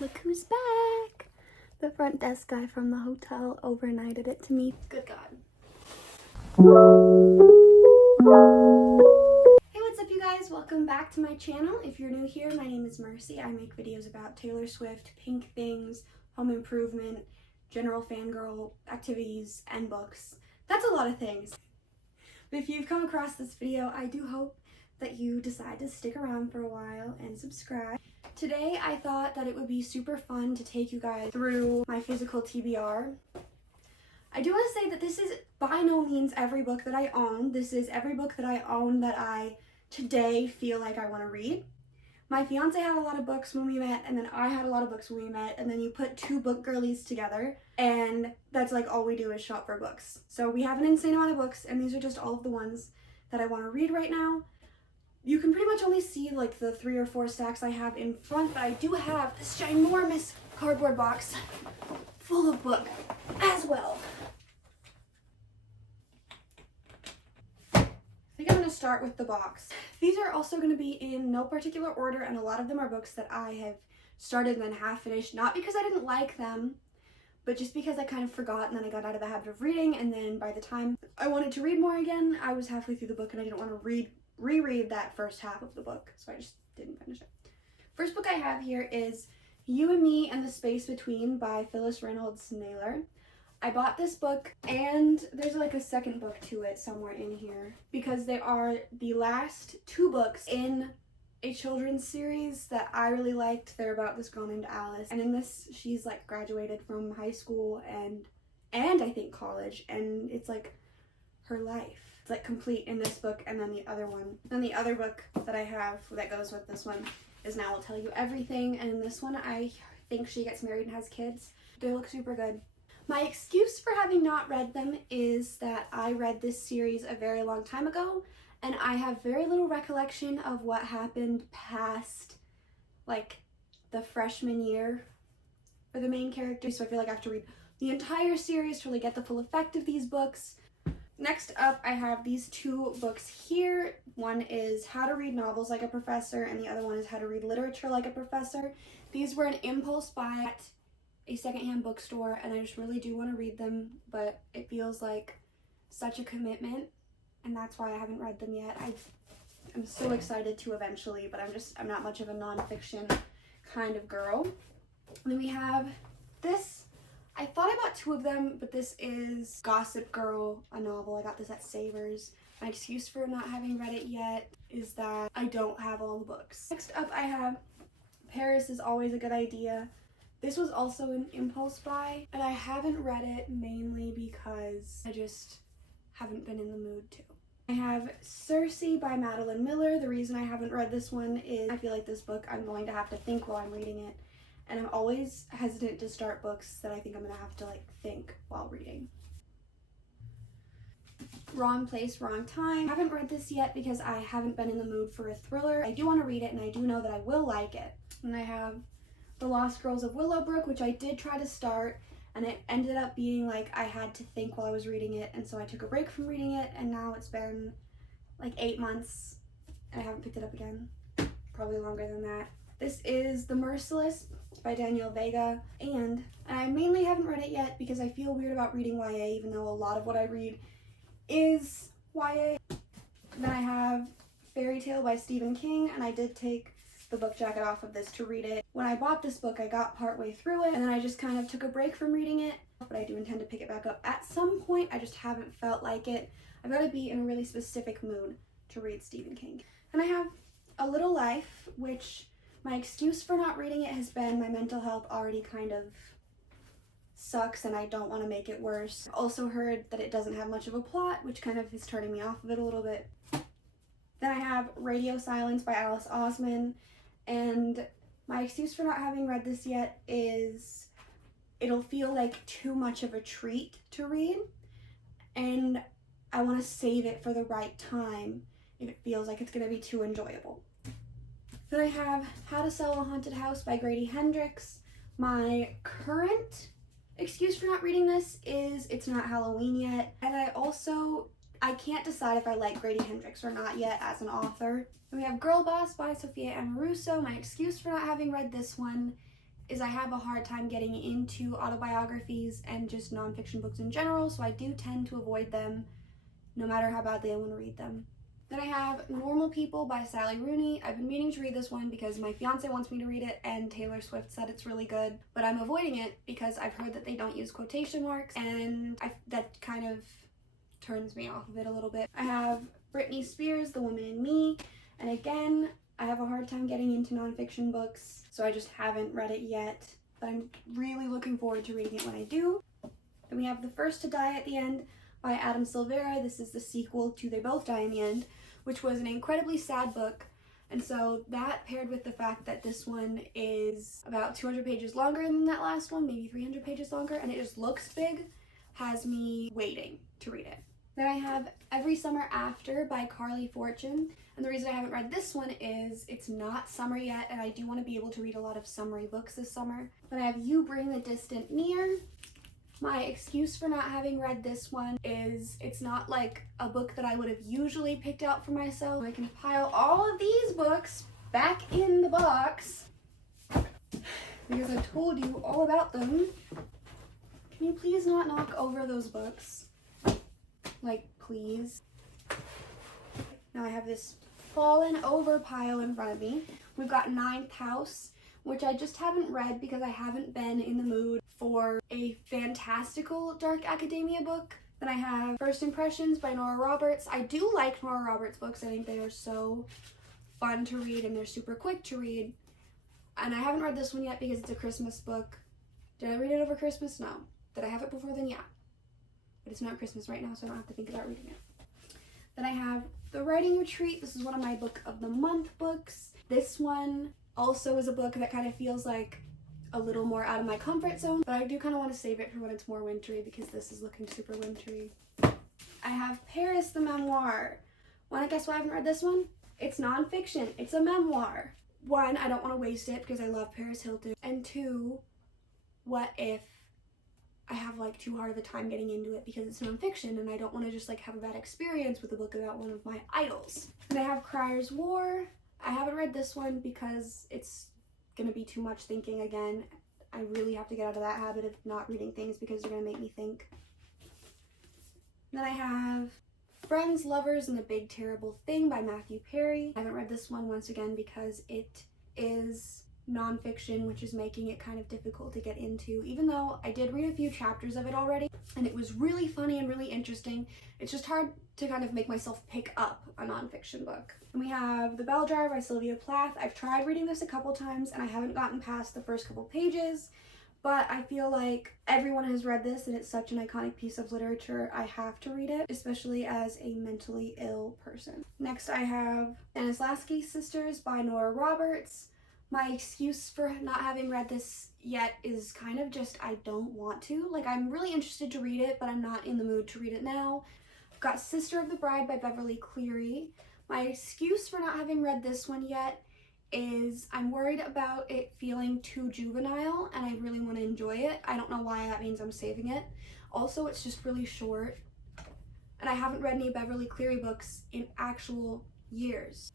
Look who's back! The front desk guy from the hotel overnighted it to me. Good God. Hey, what's up you guys? Welcome back to my channel. If you're new here, my name is Mercy. I make videos about Taylor Swift, pink things, home improvement, general fangirl activities, and books. That's a lot of things. But if you've come across this video, I do hope that you decide to stick around for a while and subscribe. Today, I thought that it would be super fun to take you guys through my physical TBR. I do want to say that this is by no means every book that I own. This is every book that I own that I today feel like I want to read. My fiance had a lot of books when we met, and then I had a lot of books when we met, and then you put two book girlies together, and that's like all we do is shop for books. So we have an insane amount of books, and these are just all of the ones that I want to read right now. You can pretty much only see like the 3 or 4 stacks I have in front, but I do have this ginormous cardboard box full of book as well. I think I'm going to start with the box. These are also going to be in no particular order, and a lot of them are books that I have started and then half finished, not because I didn't like them, but just because I kind of forgot, and then I got out of the habit of reading, and then by the time I wanted to read more again, I was halfway through the book and I didn't want to reread that first half of the book, so I just didn't finish it. First book I have here is You and Me and the Space Between by Phyllis Reynolds Naylor. I bought this book, and there's like a second book to it somewhere in here, because they are the last 2 books in a children's series that I really liked. They're about this girl named Alice, and in this she's like graduated from high school and I think college, and it's like her life. It's like complete in this book, and then the other book that I have that goes with this one is Now I'll Tell You Everything, and in this one I think she gets married and has kids. They look super good. My excuse for having not read them is that I read this series a very long time ago, and I have very little recollection of what happened past like the freshman year for the main character, so I feel like I have to read the entire series to really get the full effect of these books. Next up, I have these 2 books here. One is How to Read Novels Like a Professor, and the other one is How to Read Literature Like a Professor. These were an impulse buy at a secondhand bookstore, and I just really do want to read them, but it feels like such a commitment, and that's why I haven't read them yet. I'm so excited to eventually, but I'm not much of a nonfiction kind of girl. And then we have this. I thought I bought 2 of them, but this is Gossip Girl, a novel. I got this at Savers. My excuse for not having read it yet is that I don't have all the books. Next up, I have Paris Is Always a Good Idea. This was also an impulse buy, and I haven't read it mainly because I just haven't been in the mood to. I have Circe by Madeline Miller. The reason I haven't read this one is I feel like this book I'm going to have to think while I'm reading it. And I'm always hesitant to start books that I think I'm gonna have to like think while reading. Wrong Place, Wrong Time. I haven't read this yet because I haven't been in the mood for a thriller. I do want to read it, and I do know that I will like it. And I have The Lost Girls of Willowbrook, which I did try to start, and it ended up being like I had to think while I was reading it, and so I took a break from reading it, and now it's been like 8 months and I haven't picked it up again. Probably longer than that. This is The Merciless by Danielle Vega, and I mainly haven't read it yet because I feel weird about reading YA, even though a lot of what I read is YA. Then I have Fairy Tale by Stephen King, and I did take the book jacket off of this to read it. When I bought this book, I got partway through it, and then I just kind of took a break from reading it, but I do intend to pick it back up at some point. I just haven't felt like it. I've got to be in a really specific mood to read Stephen King. And I have A Little Life, which my excuse for not reading it has been my mental health already kind of sucks and I don't want to make it worse. I've also heard that it doesn't have much of a plot, which kind of is turning me off of it a little bit. Then I have Radio Silence by Alice Osman, and my excuse for not having read this yet is it'll feel like too much of a treat to read, and I want to save it for the right time if it feels like it's going to be too enjoyable. Then I have How to Sell a Haunted House by Grady Hendrix. My current excuse for not reading this is it's not Halloween yet, and I can't decide if I like Grady Hendrix or not yet as an author. Then we have Girl Boss by Sophia Amoruso. My excuse for not having read this one is I have a hard time getting into autobiographies and just nonfiction books in general, so I do tend to avoid them no matter how badly I want to read them. Then I have Normal People by Sally Rooney. I've been meaning to read this one because my fiance wants me to read it and Taylor Swift said it's really good, but I'm avoiding it because I've heard that they don't use quotation marks, and that kind of turns me off of it a little bit. I have Britney Spears, The Woman in Me, and again, I have a hard time getting into nonfiction books, so I just haven't read it yet, but I'm really looking forward to reading it when I do. Then we have The First to Die at the End by Adam Silvera. This is the sequel to They Both Die in the End, which was an incredibly sad book, and so that paired with the fact that this one is about 200 pages longer than that last one, maybe 300 pages longer, and it just looks big, has me waiting to read it. Then I have Every Summer After by Carly Fortune, and the reason I haven't read this one is it's not summer yet, and I do want to be able to read a lot of summery books this summer. Then I have You Bring the Distant Near. My excuse for not having read this one is it's not like a book that I would have usually picked out for myself. I can pile all of these books back in the box because I told you all about them. Can you please not knock over those books? Like, please. Now I have this fallen over pile in front of me. We've got Ninth House, which I just haven't read because I haven't been in the mood for a fantastical dark academia book. Then I have First Impressions by Nora Roberts. I do like Nora Roberts books. I think they are so fun to read and they're super quick to read. And I haven't read this one yet because it's a Christmas book. Did I read it over Christmas? No. Did I have it before then? Yeah. But it's not Christmas right now, so I don't have to think about reading it. Then I have The Writing Retreat. This is one of my Book of the Month books. This one also is a book that kind of feels like a little more out of my comfort zone, but I do kind of want to save it for when it's more wintry because this is looking super wintry. I have Paris the Memoir. Want to guess why I haven't read this one? It's nonfiction. It's a memoir. One, I don't want to waste it because I love Paris Hilton. And two, what if I have like too hard of a time getting into it because it's nonfiction and I don't want to just like have a bad experience with a book about one of my idols. And I have Crier's War. I haven't read this one because it's gonna be too much thinking again. I really have to get out of that habit of not reading things because they're gonna make me think. Then I have Friends, Lovers, and the Big Terrible Thing by Matthew Perry. I haven't read this one once again because it is nonfiction, which is making it kind of difficult to get into, even though I did read a few chapters of it already and it was really funny and really interesting. It's just hard to kind of make myself pick up a nonfiction book. And we have The Bell Jar by Sylvia Plath. I've tried reading this a couple times and I haven't gotten past the first couple pages, but I feel like everyone has read this and it's such an iconic piece of literature. I have to read it, especially as a mentally ill person. Next I have Stanislavski Sisters by Nora Roberts. My excuse for not having read this yet is kind of just I don't want to. Like, I'm really interested to read it, but I'm not in the mood to read it now. I've got Sister of the Bride by Beverly Cleary. My excuse for not having read this one yet is I'm worried about it feeling too juvenile and I really want to enjoy it. I don't know why that means I'm saving it. Also, it's just really short and I haven't read any Beverly Cleary books in actual years.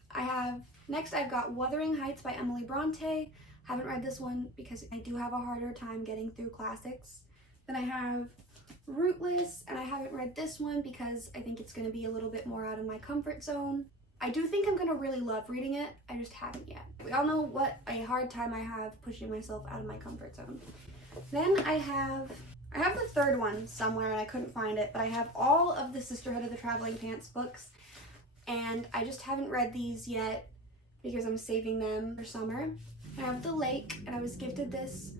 Next I've got Wuthering Heights by Emily Bronte. Haven't read this one because I do have a harder time getting through classics. Then I have Rootless, and I haven't read this one because I think it's going to be a little bit more out of my comfort zone. I do think I'm going to really love reading it, I just haven't yet. We all know what a hard time I have pushing myself out of my comfort zone. Then I have the third one somewhere and I couldn't find it, but I have all of the Sisterhood of the Traveling Pants books, and I just haven't read these yet because I'm saving them for summer. I have The Lake, and I was gifted this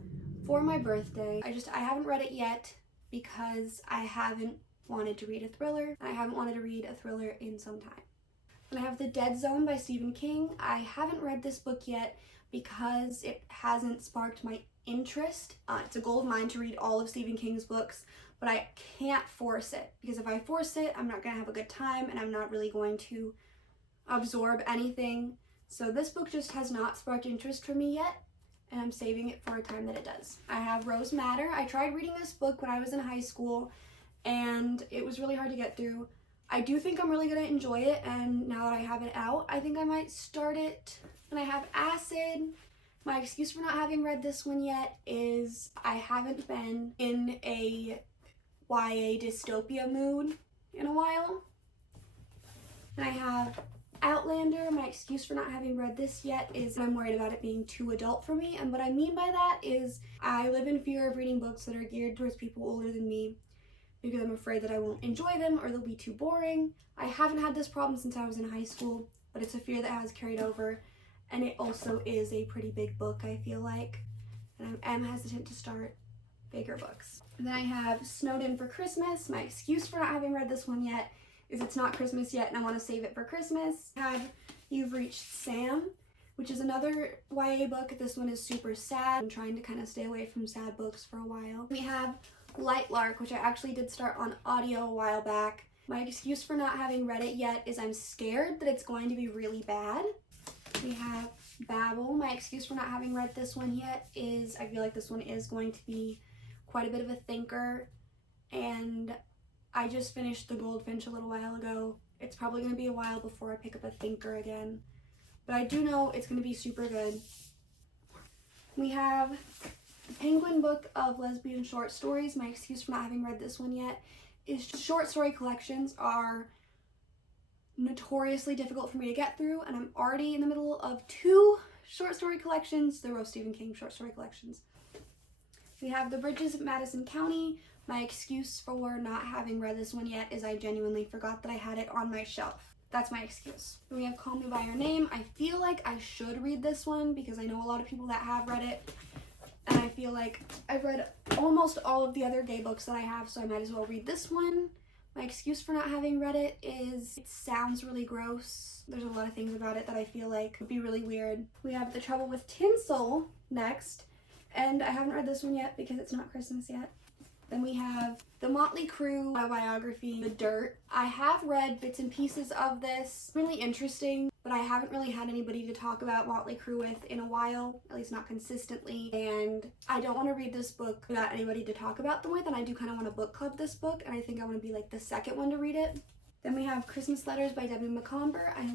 for my birthday. I haven't read it yet because I haven't wanted to read a thriller, and I haven't wanted to read a thriller in some time. And I have The Dead Zone by Stephen King. I haven't read this book yet because it hasn't sparked my interest. It's a goal of mine to read all of Stephen King's books, but I can't force it because if I force it, I'm not going to have a good time and I'm not really going to absorb anything. So this book just has not sparked interest for me yet, and I'm saving it for a time that it does. I have Rose Madder. I tried reading this book when I was in high school, and it was really hard to get through. I do think I'm really going to enjoy it, and now that I have it out, I think I might start it. And I have Acid. My excuse for not having read this one yet is I haven't been in a YA dystopia mood in a while. And I have Outlander. My excuse for not having read this yet is I'm worried about it being too adult for me. And what I mean by that is I live in fear of reading books that are geared towards people older than me because I'm afraid that I won't enjoy them or they'll be too boring. I haven't had this problem since I was in high school, but it's a fear that has carried over. And it also is a pretty big book, I feel like. And I am hesitant to start bigger books. And then I have Snowed In for Christmas. My excuse for not having read this one yet is it's not Christmas yet and I want to save it for Christmas. I have You've Reached Sam, which is another YA book. This one is super sad. I'm trying to kind of stay away from sad books for a while. We have Light Lark, which I actually did start on audio a while back. My excuse for not having read it yet is I'm scared that it's going to be really bad. We have Babel. My excuse for not having read this one yet is I feel like this one is going to be quite a bit of a thinker, and I just finished The Goldfinch a little while ago. It's probably going to be a while before I pick up a thinker again, but I do know it's going to be super good. We have the Penguin Book of Lesbian Short Stories. My excuse for not having read this one yet is short story collections are notoriously difficult for me to get through, and I'm already in the middle of 2 short story collections. They're both Stephen King short story collections. We have The Bridges of Madison County. My excuse for not having read this one yet is I genuinely forgot that I had it on my shelf. That's my excuse. Then we have Call Me By Your Name. I feel like I should read this one because I know a lot of people that have read it, and I feel like I've read almost all of the other gay books that I have, so I might as well read this one. My excuse for not having read it is it sounds really gross. There's a lot of things about it that I feel like would be really weird. We have The Trouble with Tinsel next, and I haven't read this one yet because it's not Christmas yet. Then we have The Motley Crue biography, The Dirt. I have read bits and pieces of this. Really interesting, but I haven't really had anybody to talk about Motley Crue with in a while, at least not consistently, and I don't want to read this book without anybody to talk about them with, and I do kind of want to book club this book, and I think I want to be like the second one to read it. Then we have Christmas Letters by Debbie Macomber. I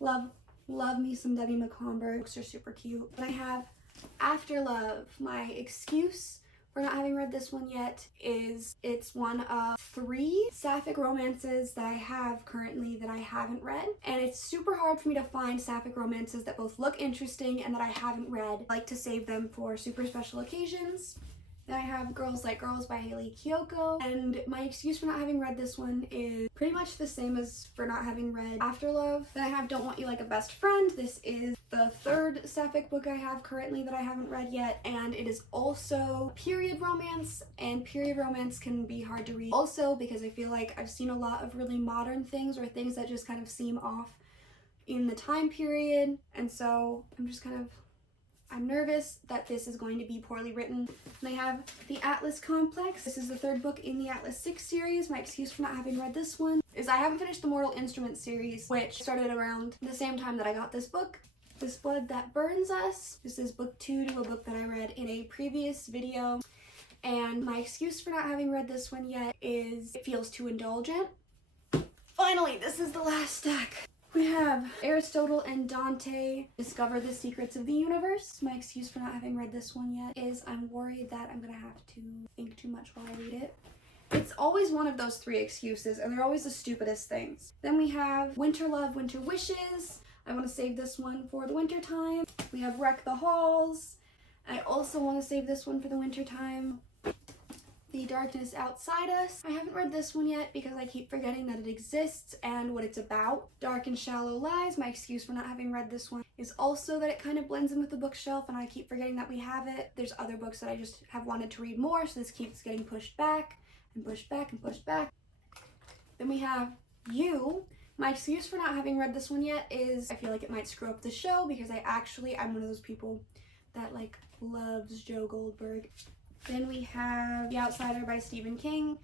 love me some Debbie Macomber. Books are super cute. Then I have After Love. My excuse for not having read this one yet is it's one of 3 sapphic romances that I have currently that I haven't read, and it's super hard for me to find sapphic romances that both look interesting and that I haven't read. I like to save them for super special occasions. Then I have Girls Like Girls by Haley Pham, and my excuse for not having read this one is pretty much the same as for not having read After Love. Then I have Don't Want You Like a Best Friend. This is the 3rd sapphic book I have currently that I haven't read yet, and it is also period romance, and period romance can be hard to read also because I feel like I've seen a lot of really modern things or things that just kind of seem off in the time period, and so I'm nervous that this is going to be poorly written. And I have The Atlas Complex. This is the 3rd book in the Atlas 6 series. My excuse for not having read this one is I haven't finished the Mortal Instruments series, which started around the same time that I got this book. This Blood That Burns Us. This is book 2 to a book that I read in a previous video. And my excuse for not having read this one yet is it feels too indulgent. Finally, this is the last stack. We have Aristotle and Dante Discover the Secrets of the Universe. My excuse for not having read this one yet is I'm worried that I'm gonna have to think too much while I read it. It's always one of those 3 excuses, and they're always the stupidest things. Then we have Winter Love, Winter Wishes. I want to save this one for the winter time. We have Wreck the Halls. I also want to save this one for the winter time. The Darkness Outside Us. I haven't read this one yet because I keep forgetting that it exists and what it's about. Dark and Shallow Lies. My excuse for not having read this one is also that it kind of blends in with the bookshelf and I keep forgetting that we have it. There's other books that I just have wanted to read more, so this keeps getting pushed back and pushed back and pushed back. Then we have You. My excuse for not having read this one yet is I feel like it might screw up the show because I'm one of those people that loves Joe Goldberg. Then we have The Outsider by Stephen King.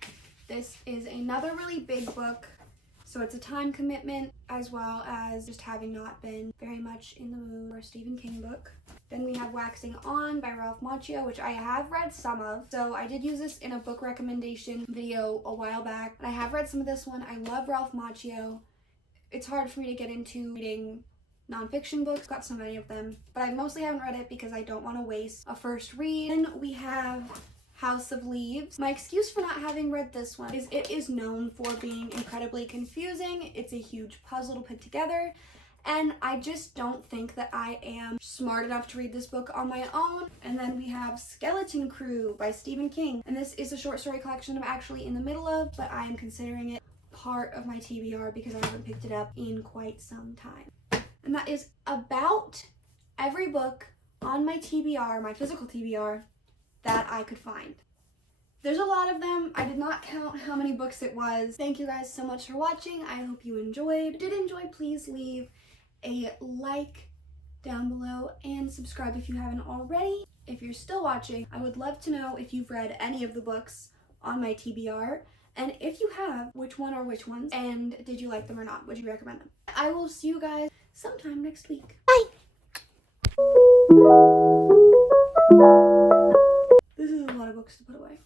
This is another really big book, so it's a time commitment as well as just having not been very much in the mood for a Stephen King book. Then we have Waxing On by Ralph Macchio, which I have read some of. So I did use this in a book recommendation video a while back, and I have read some of this one. I love Ralph Macchio. It's hard for me to get into reading nonfiction books. Got so many of them, but I mostly haven't read it because I don't want to waste a first read. Then we have House of Leaves. My excuse for not having read this one is it is known for being incredibly confusing. It's a huge puzzle to put together, and I just don't think that I am smart enough to read this book on my own. And then we have Skeleton Crew by Stephen King, and this is a short story collection I'm actually in the middle of, but I am considering it part of my TBR because I haven't picked it up in quite some time. And that is about every book on my TBR, my physical TBR, that I could find. There's a lot of them. I did not count how many books it was. Thank you guys so much for watching. I hope you enjoyed. If you did enjoy, please leave a like down below and subscribe if you haven't already. If you're still watching, I would love to know if you've read any of the books on my TBR, and if you have, which one or which ones, and did you like them or not? Would you recommend them? I will see you guys sometime next week. Bye! This is a lot of books to put away.